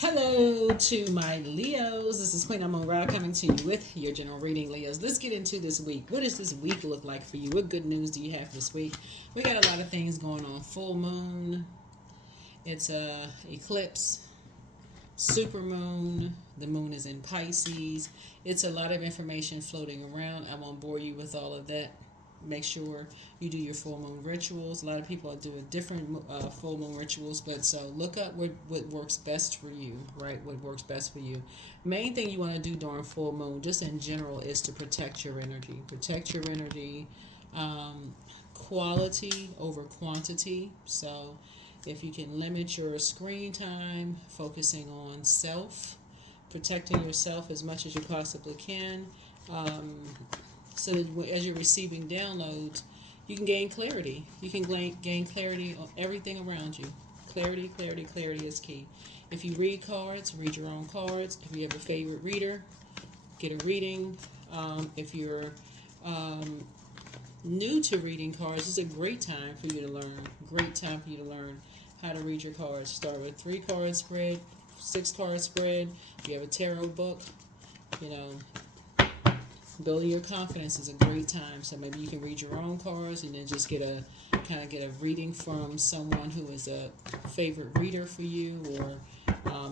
Hello to my Leos. This is Queen Amun Ra coming to you with your general reading, Leos. Let's get into this week. What does this week look like for you? What good news do you have this week? We got a lot of things going on. Full moon. It's a eclipse. Super moon. The moon is in Pisces. It's a lot of information floating around. I won't bore you with all of that. Make sure you do your full moon rituals. A lot of people are doing different full moon rituals, but so look up what works best for you, right? What works best for you. Main thing you want to do during full moon, just in general, is to protect your energy. Protect your energy. Quality over quantity. So if you can limit your screen time, focusing on self, protecting yourself as much as you possibly can. So that as you're receiving downloads, you can gain clarity. You can gain clarity on everything around you. Clarity, clarity, clarity is key. If you read cards, read your own cards. If you have a favorite reader, get a reading. If you're new to reading cards, it's a great time for you to learn. Great time for you to learn how to read your cards. Start with 3-card spread, 6-card spread. If you have a tarot book, building your confidence is a great time. So maybe you can read your own cards and then just get a reading from someone who is a favorite reader for you, or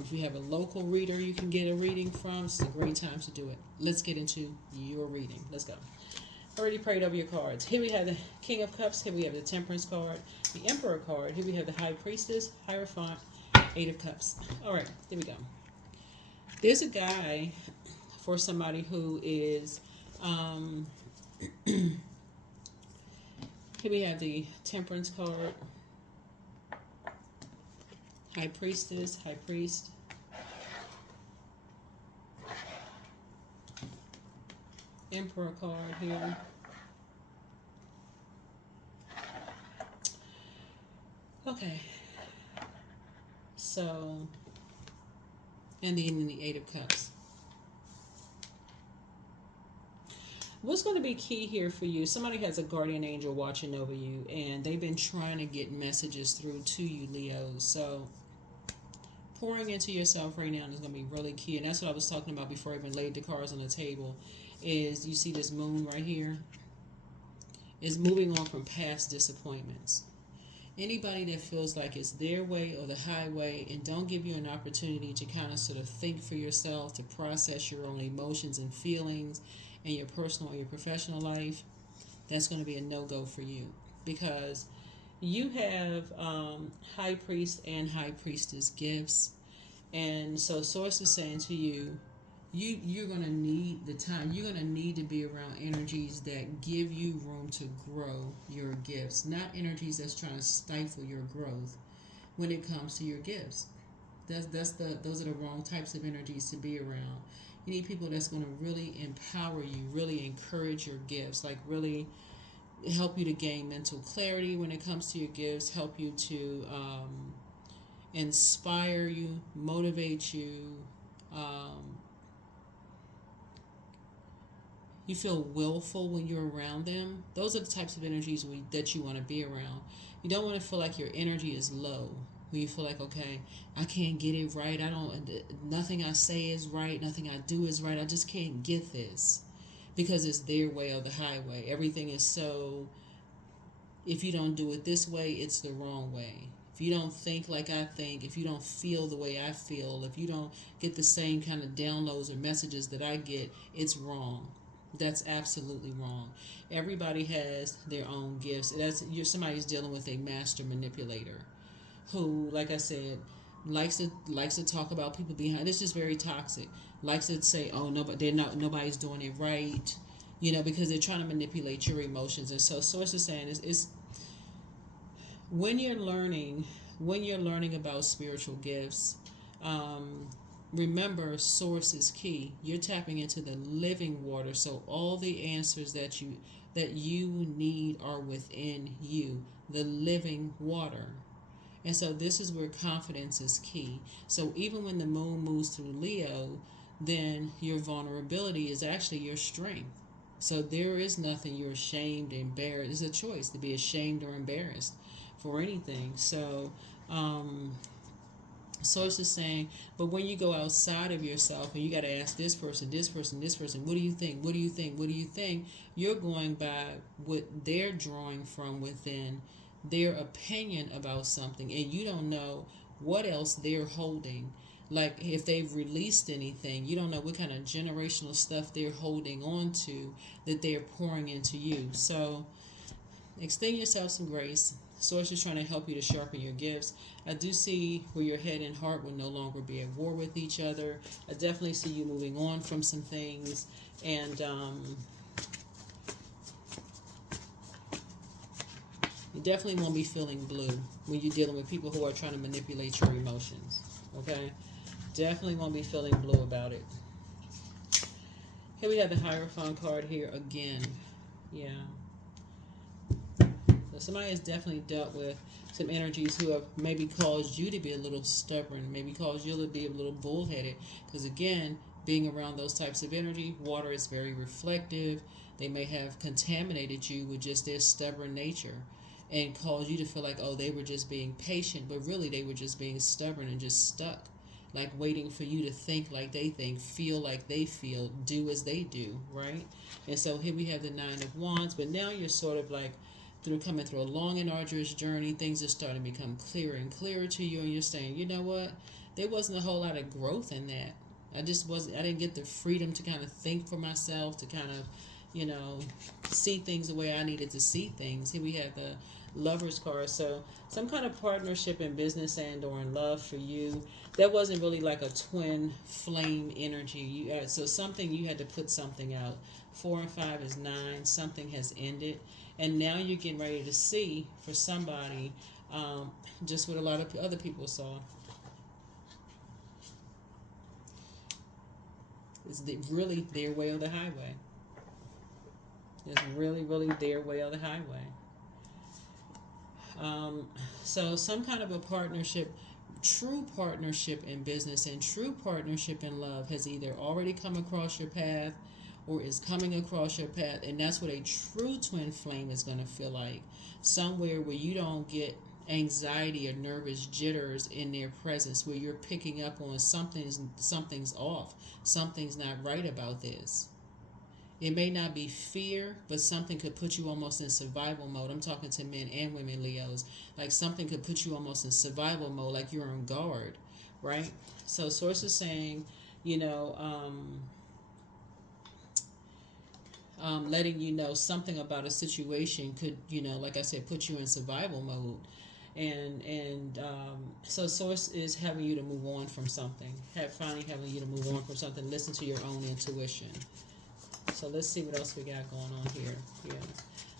if you have a local reader you can get a reading from. It's a great time to do it. Let's get into your reading. Let's go. Already prayed over your cards. Here we have the King of Cups. Here we have the Temperance card, the Emperor card. Here we have the High Priestess, Hierophant, 8 of Cups. All right, there we go. There's a guy for somebody who is here we have the Temperance card, High Priestess, High Priest, Emperor card here. Okay. So, and then the 8 of Cups. What's going to be key here for you? Somebody has a guardian angel watching over you, and they've been trying to get messages through to you, Leos. So pouring into yourself right now is going to be really key. And that's what I was talking about before I even laid the cards on the table. Is you see this moon right here is moving on from past disappointments. Anybody that feels like it's their way or the highway and don't give you an opportunity to kind of sort of think for yourself, to process your own emotions and feelings in your personal or your professional life, that's going to be a no-go for you, because you have High Priest and High Priestess gifts. And so Source is saying to you, you're going to need the time. You're going to need to be around energies that give you room to grow your gifts, not energies that's trying to stifle your growth when it comes to your gifts. Those are the wrong types of energies to be around. You need people that's going to really empower you, really encourage your gifts, like really help you to gain mental clarity when it comes to your gifts, help you to inspire you, motivate you. You feel willful when you're around them. Those are the types of energies that you want to be around. You don't want to feel like your energy is low. When you feel like, okay, I can't get it right. Nothing I say is right. Nothing I do is right. I just can't get this, because it's their way or the highway. Everything is so, if you don't do it this way, it's the wrong way. If you don't think like I think, if you don't feel the way I feel, if you don't get the same kind of downloads or messages that I get, it's wrong. That's absolutely wrong. Everybody has their own gifts. Somebody's dealing with a master manipulator who, like I said, likes to talk about people behind. It's just very toxic. Likes to say, "Oh, nobody's doing it right," because they're trying to manipulate your emotions. And so, Source is saying is when you're learning about spiritual gifts. Remember, Source is key. You're tapping into the living water, so all the answers that you need are within you, the living water. And so this is where confidence is key. So even when the moon moves through Leo, then your vulnerability is actually your strength. So there is nothing you're ashamed, embarrassed. It's a choice to be ashamed or embarrassed for anything. So Source is saying, but when you go outside of yourself and you got to ask this person, this person, this person, what do you think? What do you think? What do you think? You're going by what they're drawing from within, their opinion about something, and you don't know what else they're holding. Like if they've released anything, you don't know what kind of generational stuff they're holding on to that they're pouring into you. So extend yourself some grace. Source is trying to help you to sharpen your gifts. I do see where your head and heart will no longer be at war with each other. I definitely see you moving on from some things. And you definitely won't be feeling blue when you're dealing with people who are trying to manipulate your emotions. Okay? Definitely won't be feeling blue about it. Here we have the Hierophant card here again. Yeah. So somebody has definitely dealt with some energies who have maybe caused you to be a little stubborn, maybe caused you to be a little bullheaded. Because again, being around those types of energy, water is very reflective. They may have contaminated you with just their stubborn nature and caused you to feel like, oh, they were just being patient, but really they were just being stubborn and just stuck, like waiting for you to think like they think, feel like they feel, do as they do, right? And so here we have the Nine of Wands, but now you're sort of like coming through a long and arduous journey. Things are starting to become clearer and clearer to you, and you're saying, you know what, there wasn't a whole lot of growth in that. I didn't get the freedom to kind of think for myself, to kind of, see things the way I needed to see things. Here we have the Lover's card. So some kind of partnership in business and or in love for you. That wasn't really like a twin flame energy. So something, you had to put something out. 4 and 5 is 9. Something has ended. And now you're getting ready to see for somebody just what a lot of other people saw. It's really their way or the highway. It's really, really their way or the highway. So some kind of a partnership, true partnership in business and true partnership in love has either already come across your path or is coming across your path, and that's what a true twin flame is going to feel like. Somewhere where you don't get anxiety or nervous jitters in their presence, where you're picking up on something's off, something's not right about this. It may not be fear, but something could put you almost in survival mode. I'm talking to men and women, Leos. Like something could put you almost in survival mode, like you're on guard, right? So Source is saying, letting you know something about a situation could, like I said, put you in survival mode. And so Source is having you to move on from something. Finally having you to move on from something. Listen to your own intuition. So let's see what else we got going on here. Yeah.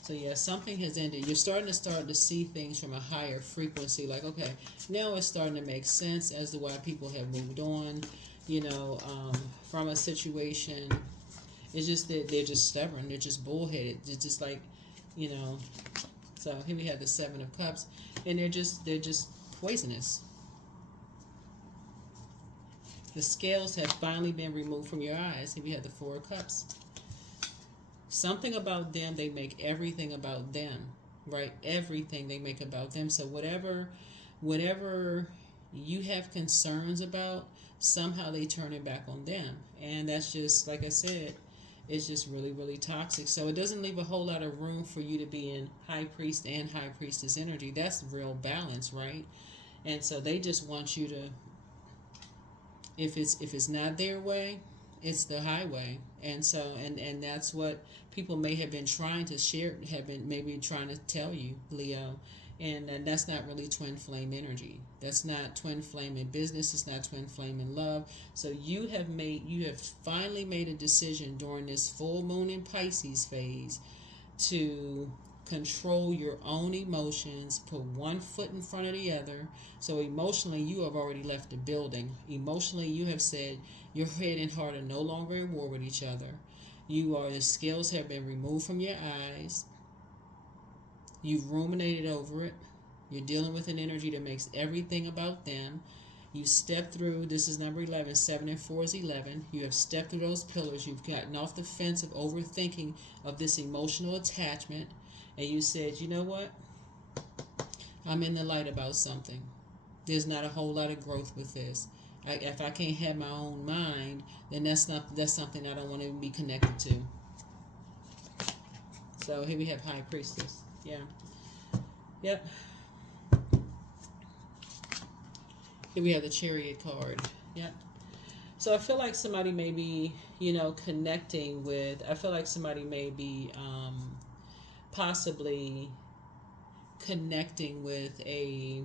So yeah, something has ended. You're starting to see things from a higher frequency. Like, okay, now it's starting to make sense as to why people have moved on, from a situation. It's just that they're just stubborn. They're just bullheaded. It's just like, So here we have the 7 of Cups, and they're just poisonous. The scales have finally been removed from your eyes. Here we have the 4 of Cups. Something about them, they make everything about them, right? Everything they make about them. So whatever you have concerns about, somehow they turn it back on them. And that's just, like I said, it's just really, really toxic. So it doesn't leave a whole lot of room for you to be in High Priest and High Priestess energy. That's real balance, right? And so they just want you to, if it's not their way, it's the highway. And so and that's what people may have been trying to share, have been maybe trying to tell you, Leo. And that's not really twin flame energy. That's not twin flame in business. It's not twin flame in love. So you have finally made a decision during this full moon in Pisces phase to control your own emotions, put one foot in front of the other. So emotionally, you have already left the building. Emotionally, you have said your head and heart are no longer at war with each other. The scales have been removed from your eyes. You've ruminated over it. You're dealing with an energy that makes everything about them. You've stepped through, this is number 11, 7 and 4 is 11. You have stepped through those pillars. You've gotten off the fence of overthinking of this emotional attachment. And you said, you know what? I'm in the light about something. There's not a whole lot of growth with this. If I can't have my own mind, then that's something I don't want to be connected to. So here we have High Priestess. Yeah. Yep. Here we have the Chariot card. Yep. So I feel like somebody may be, connecting with, I feel like somebody may be possibly connecting with a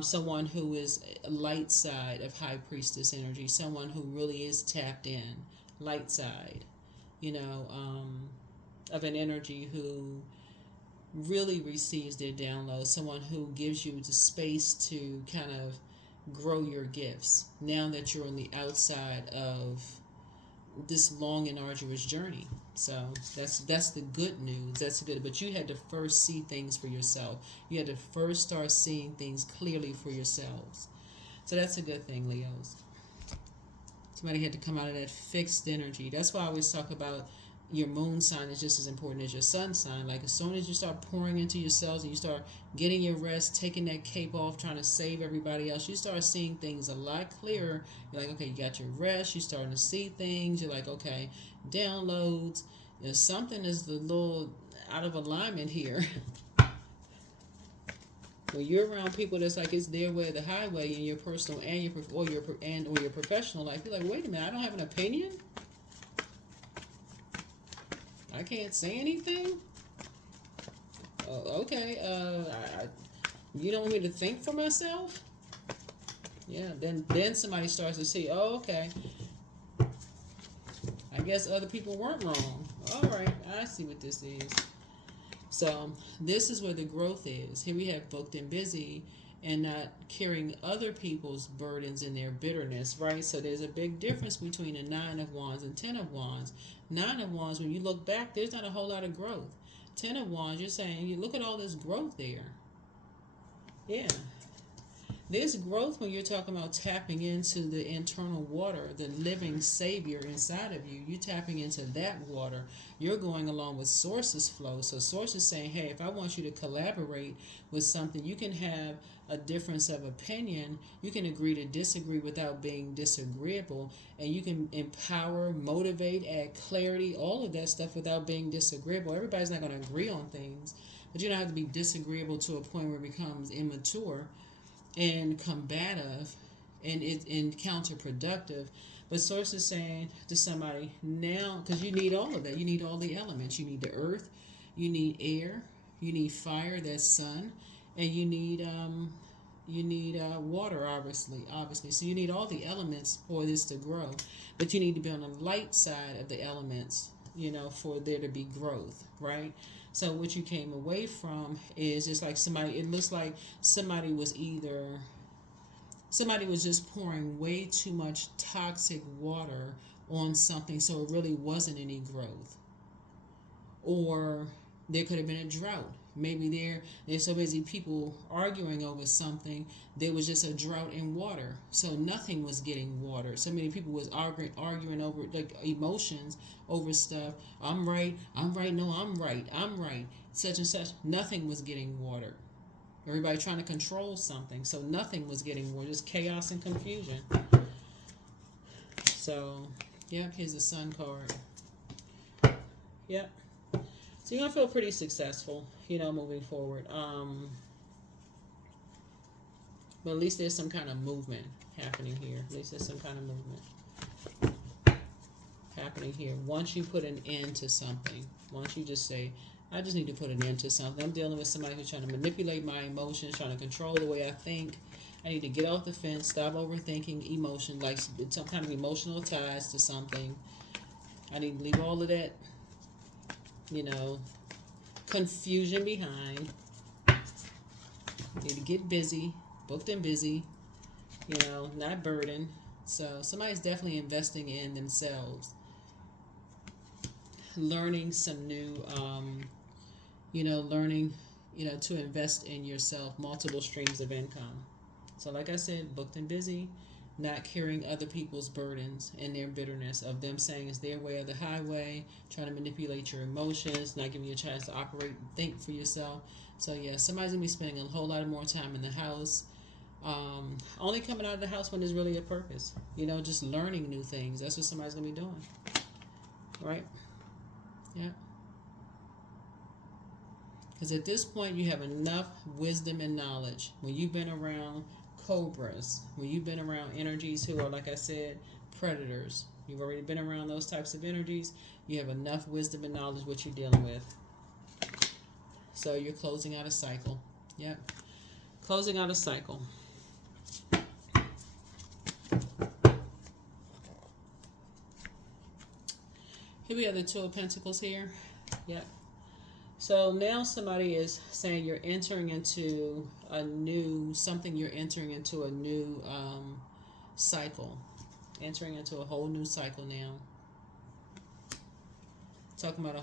someone who is a light side of High Priestess energy, someone who really is tapped in, light side, of an energy who really receives their download, someone who gives you the space to kind of grow your gifts now that you're on the outside of this long and arduous journey. So that's the good news. That's the good. But you had to first see things for yourself. You had to first start seeing things clearly for yourselves. So that's a good thing, Leos. Somebody had to come out of that fixed energy. That's why I always talk about your moon sign is just as important as your sun sign. Like, as soon as you start pouring into yourselves and you start getting your rest, taking that cape off, trying to save everybody else, you start seeing things a lot clearer. You're like, okay, you got your rest, you're starting to see things. You're like, okay, downloads. Something is a little out of alignment here. When you're around people that's like it's their way or the highway in your personal and your professional life, you're like, wait a minute, I don't have an opinion? I can't say anything? Okay, you don't want me to think for myself? Yeah, then somebody starts to see, oh, okay, I guess other people weren't wrong. All right, I see what this is. So this is where the growth is. Here we have booked and busy and not carrying other people's burdens and their bitterness, right? So there's a big difference between a 9 of Wands and 10 of Wands. 9 of Wands, when you look back, there's not a whole lot of growth. 10 of Wands, you're saying, you look at all this growth there. Yeah. There's growth when you're talking about tapping into the internal water, the living savior inside of you. You're tapping into that water. You're going along with Source's flow. So Source is saying, hey, if I want you to collaborate with something, you can have a difference of opinion. You can agree to disagree without being disagreeable. And you can empower, motivate, add clarity, all of that stuff without being disagreeable. Everybody's not going to agree on things, but you don't have to be disagreeable to a point where it becomes immature and combative and counterproductive. But Source is saying to somebody now, because you need all of that. You need all the elements. You need the earth, you need air, you need fire, that's sun, and you need water, obviously. So you need all the elements for this to grow. But you need to be on the light side of the elements, for there to be growth, right? So what you came away from is just like it looks like somebody was just pouring way too much toxic water on something, so it really wasn't any growth. Or there could have been a drought. Maybe there's so busy people arguing over something, there was just a drought in water, so nothing was getting water. So many people was arguing over like emotions over stuff. I'm right, no, I'm right, such and such. Nothing was getting water. Everybody trying to control something, so nothing was getting water, just chaos and confusion. So, yep, here's the Sun card. Yep. So you're going to feel pretty successful, moving forward. But at least there's some kind of movement happening here. At least there's some kind of movement happening here. Once you put an end to something, once you just say, I just need to put an end to something. I'm dealing with somebody who's trying to manipulate my emotions, trying to control the way I think. I need to get off the fence, stop overthinking emotion, like some kind of emotional ties to something. I need to leave all of that, confusion behind. Need to get busy, booked and busy, not burdened. So somebody's definitely investing in themselves, learning some new, to invest in yourself, multiple streams of income. So like I said, booked and busy, not carrying other people's burdens and their bitterness of them saying it's their way or the highway, trying to manipulate your emotions, not giving you a chance to operate and think for yourself. So yeah, somebody's going to be spending a whole lot more time in the house, Only coming out of the house when there's really a purpose. Just learning new things. That's what somebody's going to be doing. Right? Yeah. Because at this point, you have enough wisdom and knowledge. When you've been around cobras, when you've been around energies who are, like I said, predators, you've already been around those types of energies, you have enough wisdom and knowledge what you're dealing with. So you're closing out a cycle. Yep. Closing out a cycle. Here we have the Two of Pentacles here. Yep. So now somebody is saying you're entering into a new, you're entering into a new cycle. Entering into a whole new cycle now. Talking about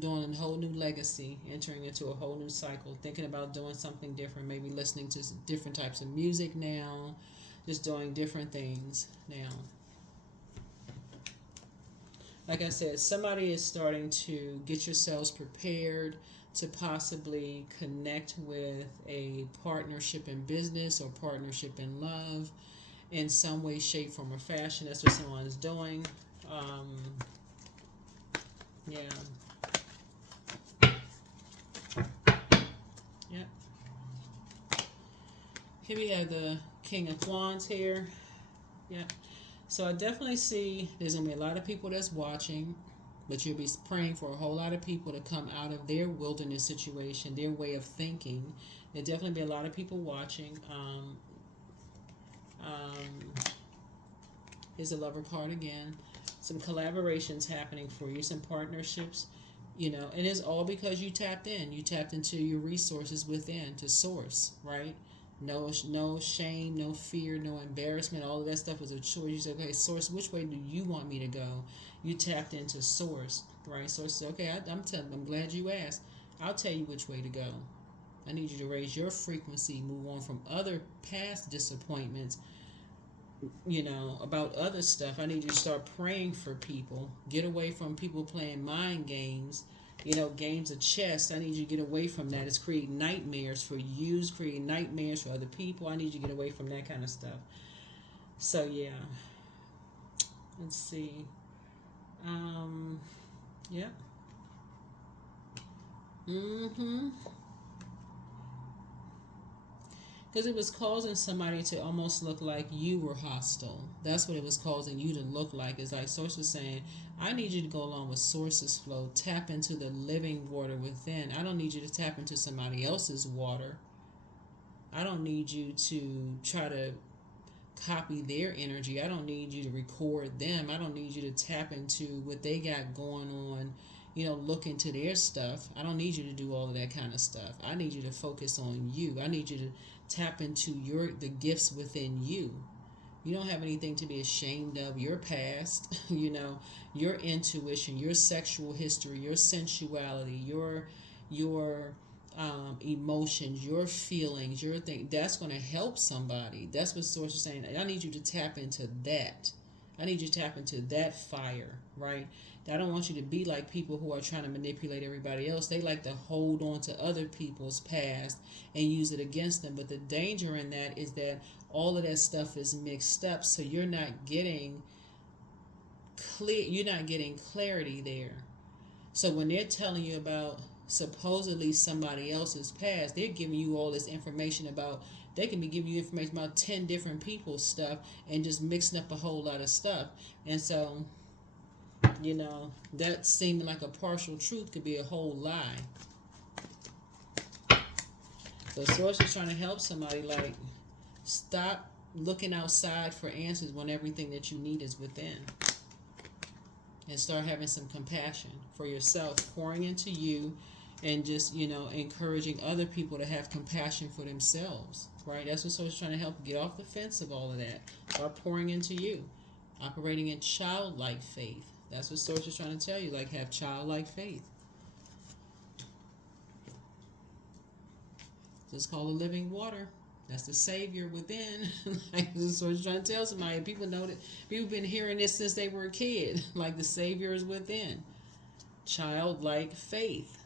doing a whole new legacy, entering into a whole new cycle, thinking about doing something different, maybe listening to different types of music now, just doing different things now. Like I said, somebody is starting to get yourselves prepared to possibly connect with a partnership in business or partnership in love in some way, shape, form, or fashion. That's what someone is doing. Yeah. Yep. Here we have the King of Wands here. Yep. So I definitely see there's going to be a lot of people that's watching, but you'll be praying for a whole lot of people to come out of their wilderness situation, their way of thinking. There'll definitely be a lot of people watching. Here's a Lover card again. Some collaborations happening for you, some partnerships, and it's all because you tapped in. You tapped into your resources within to source, right? No shame, no fear, no embarrassment. All of that stuff was a choice. You said, okay, source, which way do you want me to go? You tapped into source, right? Source said, okay, I'm glad you asked. I'll tell you which way to go. I need you to raise your frequency, move on from other past disappointments, about other stuff. I need you to start praying for people. Get away from people playing mind games, games of chess. I need you to get away from that. It's creating nightmares for you, it's creating nightmares for other people. I need you to get away from that kind of stuff. So, yeah. Let's see. Yeah. Because it was causing somebody to almost look like you were hostile. That's what it was causing you to look like. It's like Source was saying, I need you to go along with Source's flow. Tap into the living water within. I don't need you to tap into somebody else's water. I don't need you to try to copy their energy. I don't need you to record them. I don't need you to tap into what they got going on. Look into their stuff. I don't need you to do all of that kind of stuff. I need you to focus on you. I need you to tap into the gifts within you. You don't have anything to be ashamed of. Your past, your intuition, your sexual history, your sensuality, your emotions, your feelings, your thing. That's going to help somebody. That's what Source is saying. I need you to tap into that. I need you to tap into that fire, right? I don't want you to be like people who are trying to manipulate everybody else. They like to hold on to other people's past and use it against them. But the danger in that is that all of that stuff is mixed up, so you're not getting clarity there. So when they're telling you about supposedly somebody else's past, they're giving you all this information about, they can be giving you information about 10 different people's stuff and just mixing up a whole lot of stuff. And so, that seeming like a partial truth could be a whole lie. So Source is trying to help somebody, like, stop looking outside for answers when everything that you need is within. And start having some compassion for yourself, pouring into you, and just, encouraging other people to have compassion for themselves, right? That's what Source is trying to help. Get off the fence of all of that. Start pouring into you. Operating in childlike faith. That's what Source is trying to tell you. Like, have childlike faith. It's called the living water. That's the Savior within. Like, this is what I'm trying to tell somebody. People know that. People have been hearing this since they were a kid. Like, the Savior is within. Childlike faith.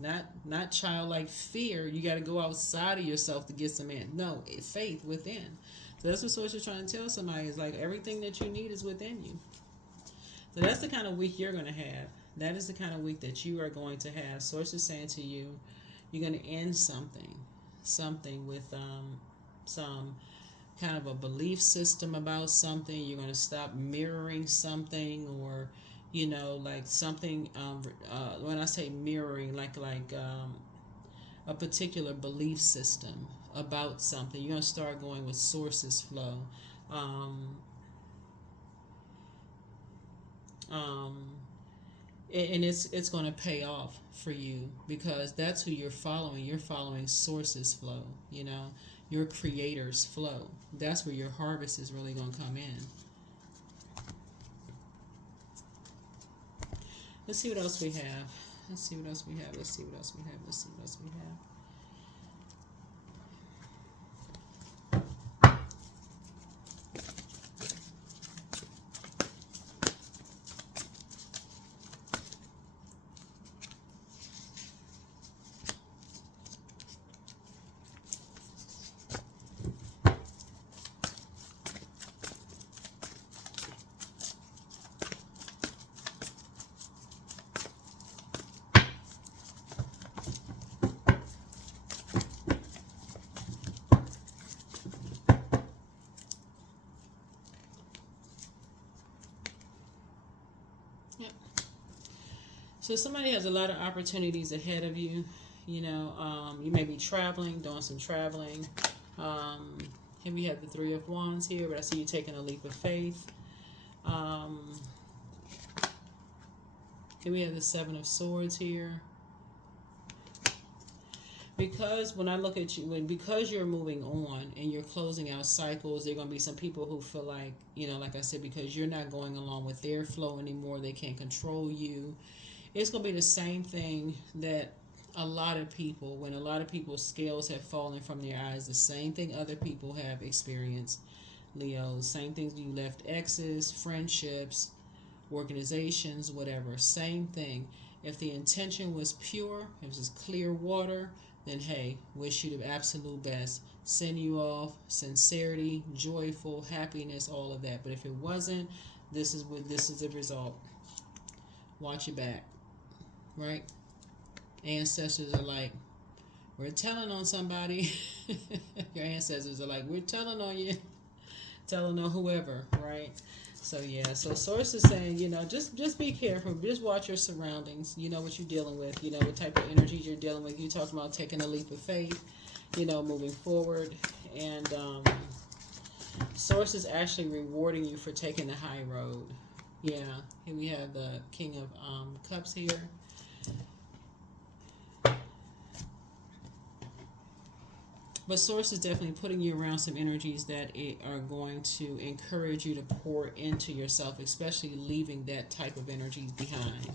Not childlike fear. You got to go outside of yourself to get some in. No, faith within. So that's what Source is trying to tell somebody, is like everything that you need is within you. So that's the kind of week you're going to have. That is the kind of week that you are going to have. Source is saying to you, you're going to end something with some kind of a belief system about something. You're going to stop mirroring something, or like something. When I say mirroring, like a particular belief system about something, you're going to start going with Source's flow. And it's going to pay off for you, because that's who you're following. You're following Source's flow, your creator's flow. That's where your harvest is really going to come in. Let's see what else we have. Let's see what else we have. Let's see what else we have. Let's see what else we have. So somebody has a lot of opportunities ahead of you. You may be traveling, doing some traveling. Here we have the Three of Wands here, but I see you taking a leap of faith. Here we have the Seven of Swords here. Because when I look at you, because you're moving on and you're closing out cycles, there are going to be some people who feel like, like I said, because you're not going along with their flow anymore, they can't control you. It's going to be the same thing that a lot of people, when a lot of people's scales have fallen from their eyes, the same thing other people have experienced, Leo. Same things, you left exes, friendships, organizations, whatever. Same thing. If the intention was pure, if it was clear water, then hey, wish you the absolute best. Send you off, sincerity, joyful, happiness, all of that. But if it wasn't, this is the result. Watch your back. Right? Ancestors are like, we're telling on somebody. Your ancestors are like, we're telling on you. Telling on whoever, right? So yeah, so Source is saying, just be careful. Just watch your surroundings. You know what you're dealing with. You know what type of energies you're dealing with. You talking about taking a leap of faith, moving forward. And Source is actually rewarding you for taking the high road. Yeah, here we have the King of Cups here. But Source is definitely putting you around some energies that are going to encourage you to pour into yourself, especially leaving that type of energies behind.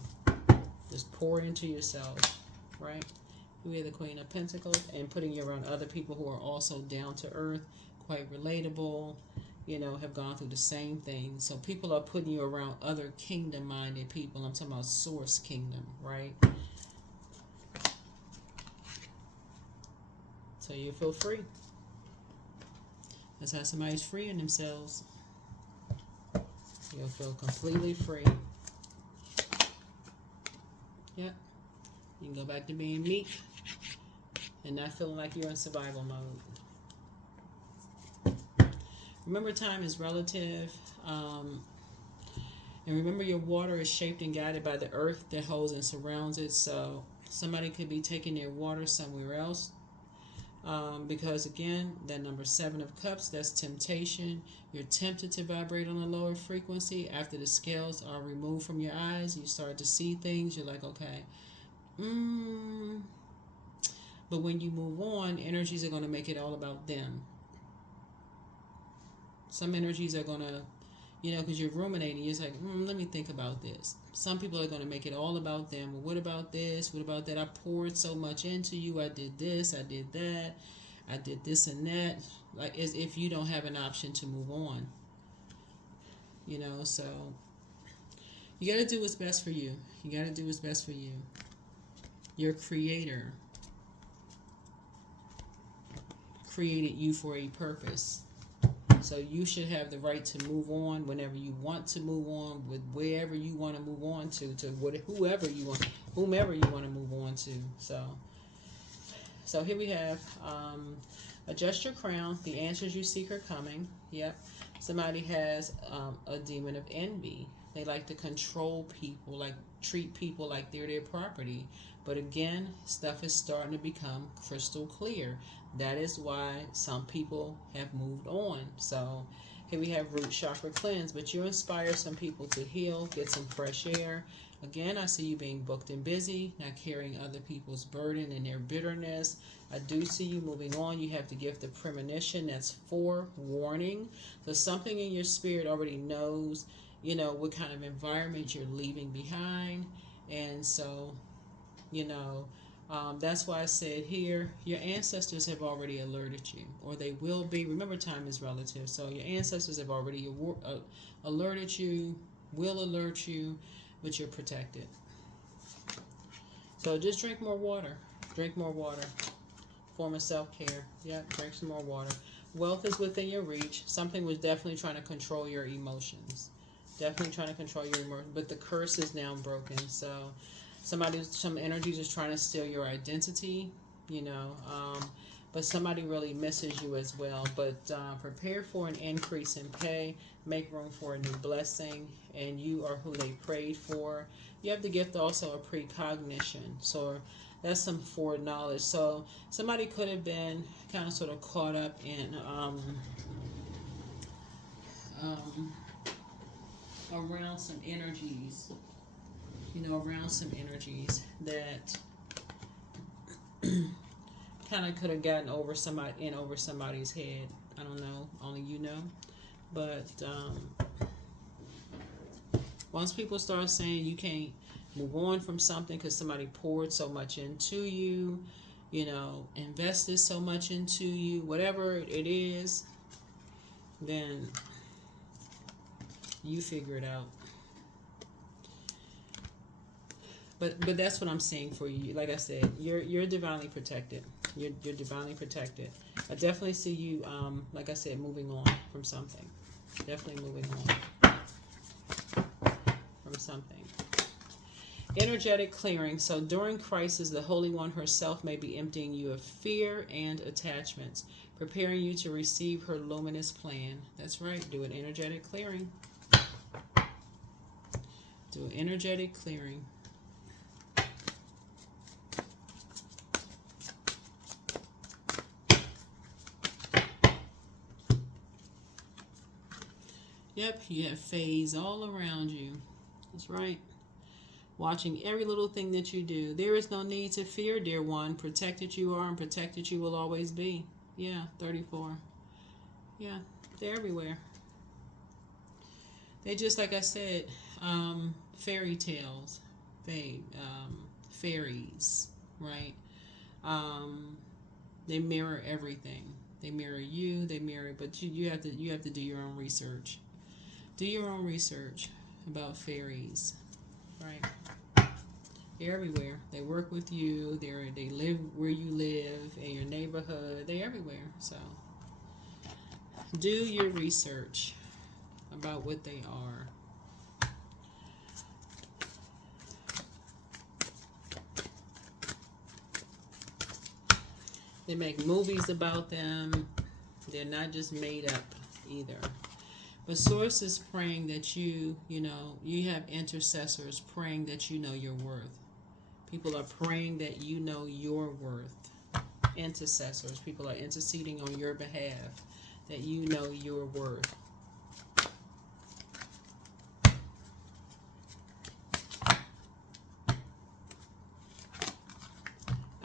Just pour into yourself, right? We have the Queen of Pentacles, and putting you around other people who are also down to earth, quite relatable, have gone through the same thing. So people are putting you around other kingdom-minded people. I'm talking about Source Kingdom, right? So you feel free. That's how somebody's freeing themselves. You'll feel completely free. Yep. You can go back to being meek and not feeling like you're in survival mode. Remember, time is relative. And remember, your water is shaped and guided by the earth that holds and surrounds it. So somebody could be taking their water somewhere else. Because again, that number 7 of Cups, that's temptation. You're tempted to vibrate on a lower frequency. After the scales are removed from your eyes, you start to see things. You're like, okay. But when you move on, energies are going to make it all about them. Some energies are going to, because you're ruminating. You're like, let me think about this. Some people are going to make it all about them. Well, what about this? What about that? I poured so much into you. I did this. I did that. I did this and that. Like, as if you don't have an option to move on. So you got to do what's best for you. You got to do what's best for you. Your creator created you for a purpose. So you should have the right to move on whenever you want to move on, with wherever you want to move on to whoever you want, whomever you want to move on to. So here we have adjust your crown. The answers you seek are coming. Yep. Somebody has a demon of envy. They like to control people, like treat people like they're their property. But again, stuff is starting to become crystal clear. That is why some people have moved on. So here we have root chakra cleanse, but you inspire some people to heal, get some fresh air. Again, I see you being booked and busy, not carrying other people's burden and their bitterness. I do see you moving on. You have the gift of premonition. That's forewarning. So something in your spirit already knows, you know, what kind of environment you're leaving behind. And so, you know, that's why I said here, your ancestors have already alerted you, or they will be. Remember, time is relative. So your ancestors have already alerted you, will alert you, but you're protected. So just drink more water. Drink more water. Form of self-care. Yeah, drink some more water. Wealth is within your reach. Something was definitely trying to control your emotions. Definitely trying to control your emotions. But the curse is now broken. So some energies is trying to steal your identity, you know. But somebody really misses you as well. But prepare for an increase in pay. Make room for a new blessing. And you are who they prayed for. You have the gift also of precognition. So that's some foreknowledge. So somebody could have been kind of sort of caught up in around some energies. You know, around some energies that kind of could have gotten over somebody's head. I don't know. Only you know. But once people start saying you can't move on from something because somebody poured so much into you, you know, invested so much into you, whatever it is, then you figure it out. But that's what I'm saying for you. Like I said, you're divinely protected. You're divinely protected. I definitely see you, like I said, moving on from something. Definitely moving on from something. Energetic clearing. So during crisis, the Holy One herself may be emptying you of fear and attachments, preparing you to receive her luminous plan. That's right. Do an energetic clearing. Do an energetic clearing. Yep, you have phase all around you. That's right. Watching every little thing that you do. There is no need to fear, dear one. Protected you are and protected you will always be. Yeah, 34. Yeah, they're everywhere. They just, like I said, fairy tales, fairies, right? They mirror everything. They mirror you. They mirror, but you have to do your own research. Do your own research about fairies, right? They're everywhere. They work with you. They live where you live in your neighborhood. They're everywhere. So do your research about what they are. They make movies about them. They're not just made up either. But Source is praying that you have intercessors praying that you know your worth. People are praying that you know your worth. Intercessors. People are interceding on your behalf that you know your worth.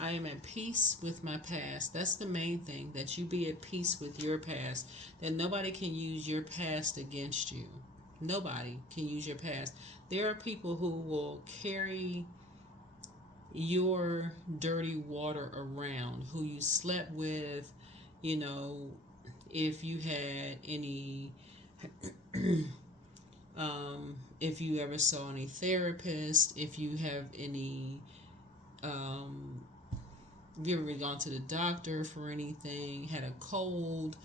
I am at peace with my past. That's the main thing, that you be at peace with your past. That nobody can use your past against you. Nobody can use your past. There are people who will carry your dirty water around, who you slept with, if you had any, if you ever saw any therapist, if you have any Um, have you ever gone to the doctor for anything? Had a cold?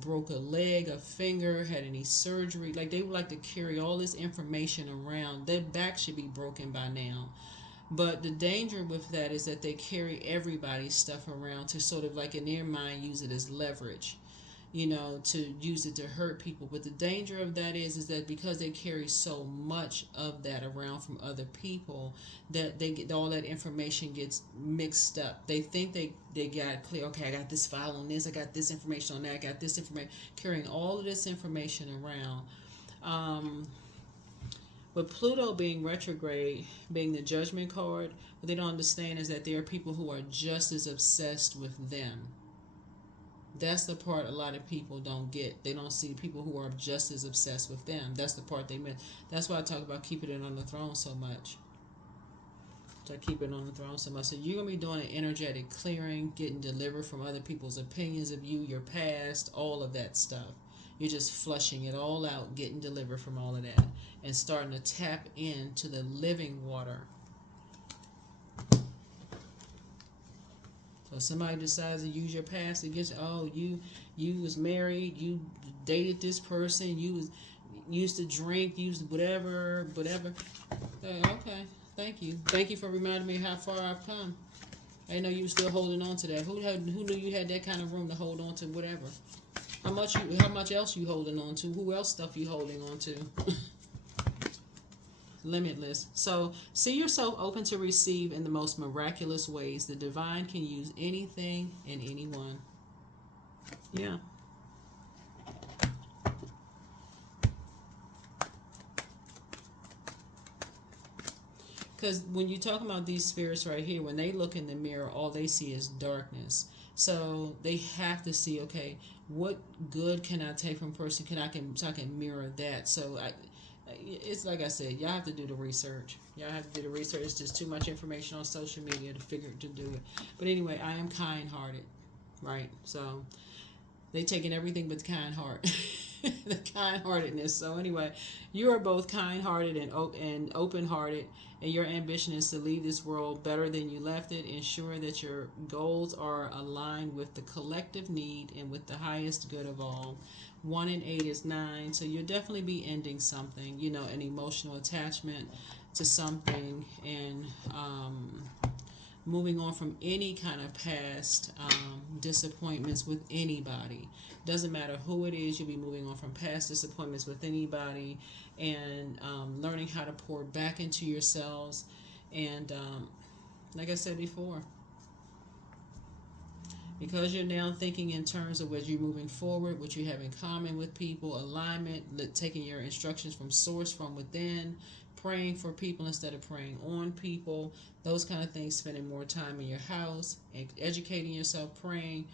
Broke a leg, a finger, had any surgery? Like, they would like to carry all this information around. Their back should be broken by now. But the danger with that is that they carry everybody's stuff around to sort of, like, in their mind, use it as leverage, to use it to hurt people. But the danger of that is that because they carry so much of that around from other people, that they get all that information gets mixed up. They think they got it clear. Okay, I got this file on this. I got this information on that. I got this information. Carrying all of this information around. With Pluto being retrograde, being the judgment card, what they don't understand is that there are people who are just as obsessed with them. That's the part a lot of people don't get. They don't see people who are just as obsessed with them. That's the part they miss. That's why I talk about keeping it on the throne so much. So I keep it on the throne so much. So you're going to be doing an energetic clearing, getting delivered from other people's opinions of you, your past, all of that stuff. You're just flushing it all out, getting delivered from all of that, and starting to tap into the living water. So somebody decides to use your past against, you was married, you dated this person, you used to drink, used whatever. Okay, thank you. Thank you for reminding me how far I've come. I didn't know you were still holding on to that. Who knew you had that kind of room to hold on to whatever? How much else you holding on to? Who else stuff you holding on to? Limitless. So see yourself open to receive in the most miraculous ways. The divine can use anything and anyone. Yeah. Because when you talk about these spirits right here, when they look in the mirror, all they see is darkness. So they have to see, okay, what good can I take from a person? So I can mirror that. So it's like I said, y'all have to do the research. It's just too much information on social media to do it. But anyway, I am kind-hearted, right? So they taking everything but the kind heart, the kind-heartedness. So anyway, you are both kind-hearted and open-hearted, and your ambition is to leave this world better than you left it. Ensure that your goals are aligned with the collective need and with the highest good of all. 1 and 8 is 9, so you'll definitely be ending something, an emotional attachment to something, and moving on from any kind of past disappointments with anybody. Doesn't matter who it is, you'll be moving on from past disappointments with anybody, and learning how to pour back into yourselves. And like I said before, because you're now thinking in terms of what you're moving forward, what you have in common with people, alignment, taking your instructions from source, from within, praying for people instead of praying on people, those kind of things, spending more time in your house, educating yourself, praying,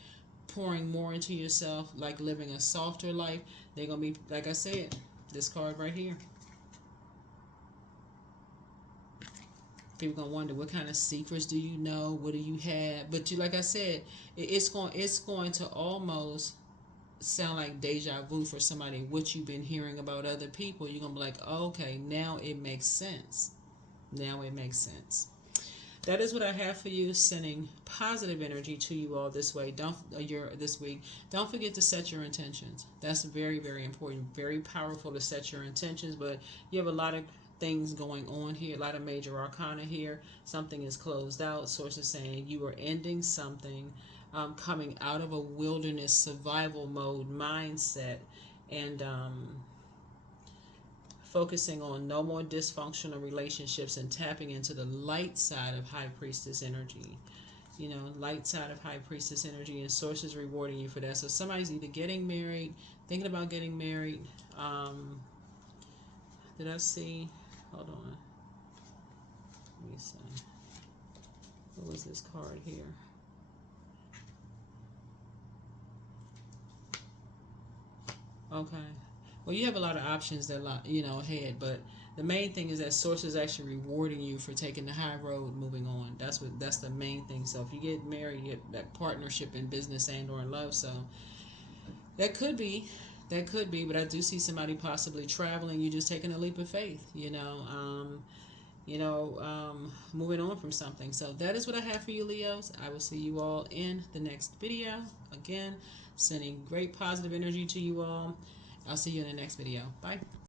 pouring more into yourself, like living a softer life. They're going to be, like I said, this card right here. People gonna wonder, what kind of secrets do you know? What do you have? But like I said, it's going to almost sound like deja vu for somebody. What you've been hearing about other people, you're gonna be like, okay, now it makes sense. That is what I have for you. Sending positive energy to you all this week. This week. Don't forget to set your intentions. That's very, very important. Very powerful to set your intentions. But you have a lot of things going on here, a lot of major arcana here. Something is closed out. Sources saying you are ending something, coming out of a wilderness survival mode mindset, and focusing on no more dysfunctional relationships and tapping into the light side of High Priestess energy. Light side of High Priestess energy, and sources rewarding you for that. So somebody's either getting married, thinking about getting married. Did I see? Hold on. Let me see. What was this card here? Okay. Well, you have a lot of options that ahead, but the main thing is that source is actually rewarding you for taking the high road, moving on. That's the main thing. So if you get married, you get that partnership in business and or in love. So that could be, but I do see somebody possibly traveling. You're just taking a leap of faith, moving on from something. So that is what I have for you, Leos. I will see you all in the next video. Again, sending great positive energy to you all. I'll see you in the next video. Bye.